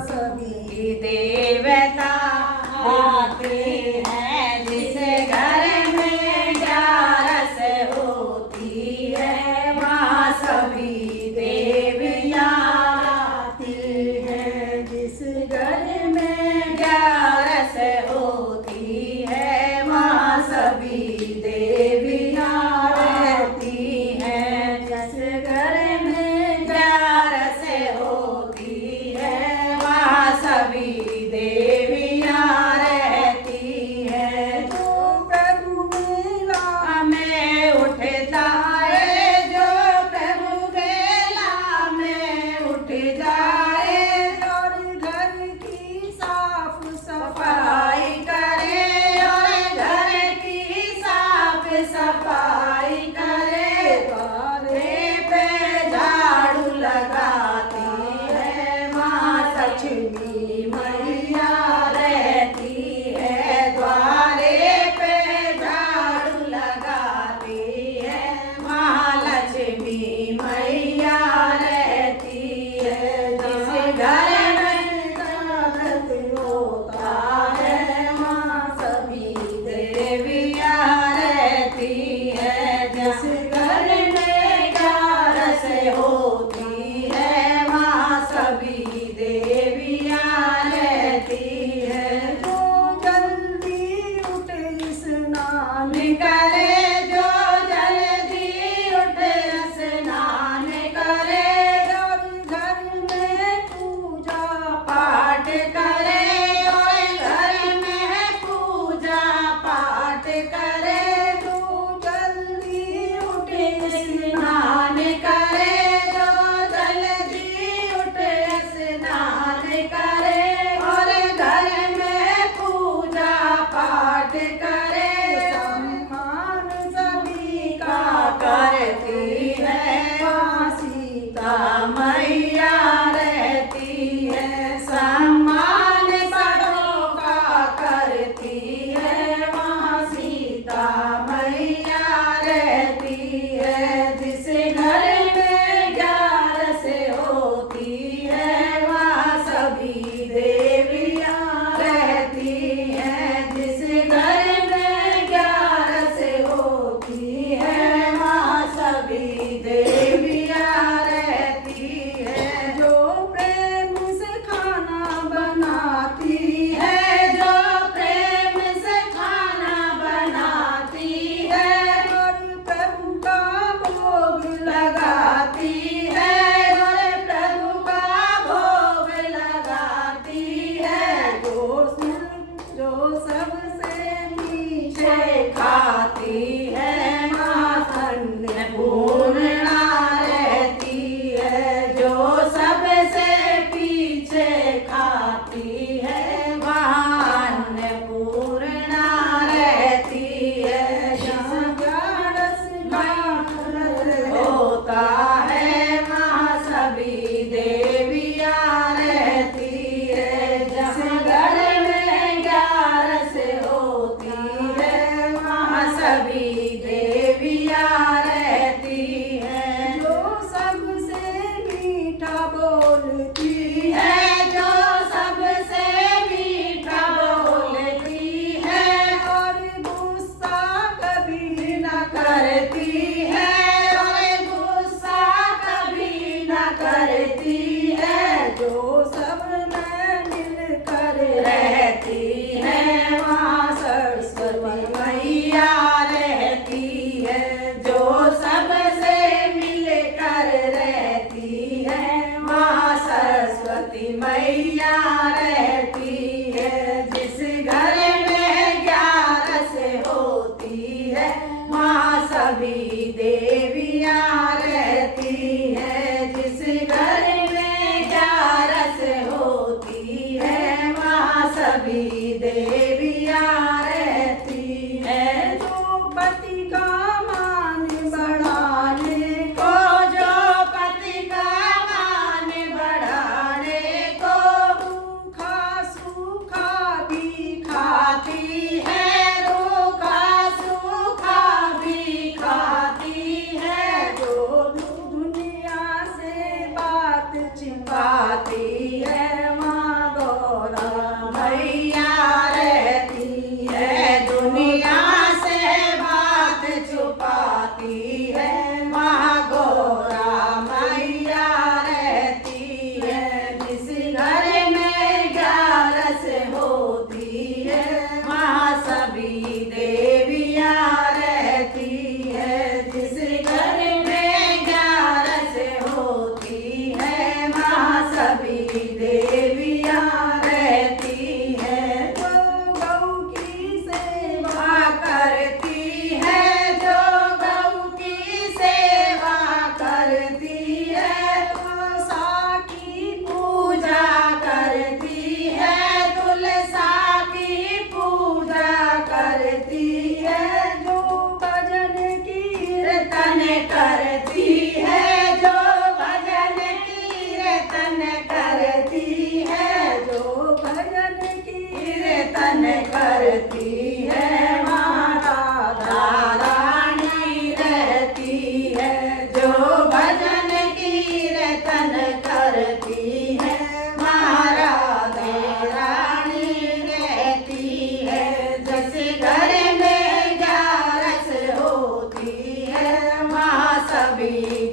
सभी देवता आते हैं, जिस घर में ग्यारस होती है वहाँ सभी देवियाँ आती हैं। जिस घर में ग्यारस होती है वहाँ सभी देवियाँ रहती हैं। जिस घर में ग्यारस होती है वहाँ सभी देवियाँ रहती हैं। जो प्रभु मेला में उठता है, जो प्रभु मेला में उठ जाए और घर की साफ सफाई करे, और घर की साफ सफाई करे, द्वारे पे झाड़ू लगाती है माँ लक्ष्मी मैया रहती है। द्वारे पे झाड़ू लगाती है माँ लक्ष्मी मैया रहती है। जिस घर में जागृत होता है माँ सभी देवियाँ रहती है। जिस घर में ग्यारस होती है वहाँ सभी देवियाँ रहती है। जो जल्दी उठ स्नान करे, जो जल्दी उठ स्नान करे, और घर में पूजा पाठ करे, और घर में पूजा पाठ करे, जो जल्दी उठ स्नान करे, जो जल्दी उठ स्नान करे, और घर में पूजा पाठ करे, सम्मान सभी का करती है माँ सीता मैया रहती है। सम्मान सबों का करती है माँ सीता मैया रहती है। जिस घर में ग्यारस होती है वहाँ सभी देवियाँ रहती हैं। जिस घर में ग्यारस होती है वहाँ सभी देवियाँ रहती है। जो प्रेम से खाना बनाती है, जो प्रेम से खाना बनाती है, और प्रभु का भोग लगाती है, और प्रभु का भोग लगाती है। जो सबसे मीठे खाती है माँ अन्नपूर्णा रहती है। जो सबसे पीछे खाती है वहाँ अन्नपूर्णा रहती है। ग्यारस होता है वहाँ सभी देवियाँ रहती है। जिस घर में ग्यारस होती है वहाँ सभी देवियाँ रहती हैं। जो सबसे मीठा बोलती है, जो सबसे मीठा बोलती है, और गुस्सा कभी न करती है, और गुस्सा कभी न करती है। जो सब में मिलकर रहती है वहाँ सरस्वती मैया रहती है। जो सबसे मिलकर रहती है वहाँ सरस्वती मैया रहती है। जिस घर में ग्यारस होती है वहाँ सभी देवियाँ रहती है। जिस घर में ग्यारस होती है वहाँ सभी देवियाँ रहती है। जो पति का मान बढ़ाने को, जो पति का मान बढ़ाने को, रूखा सभी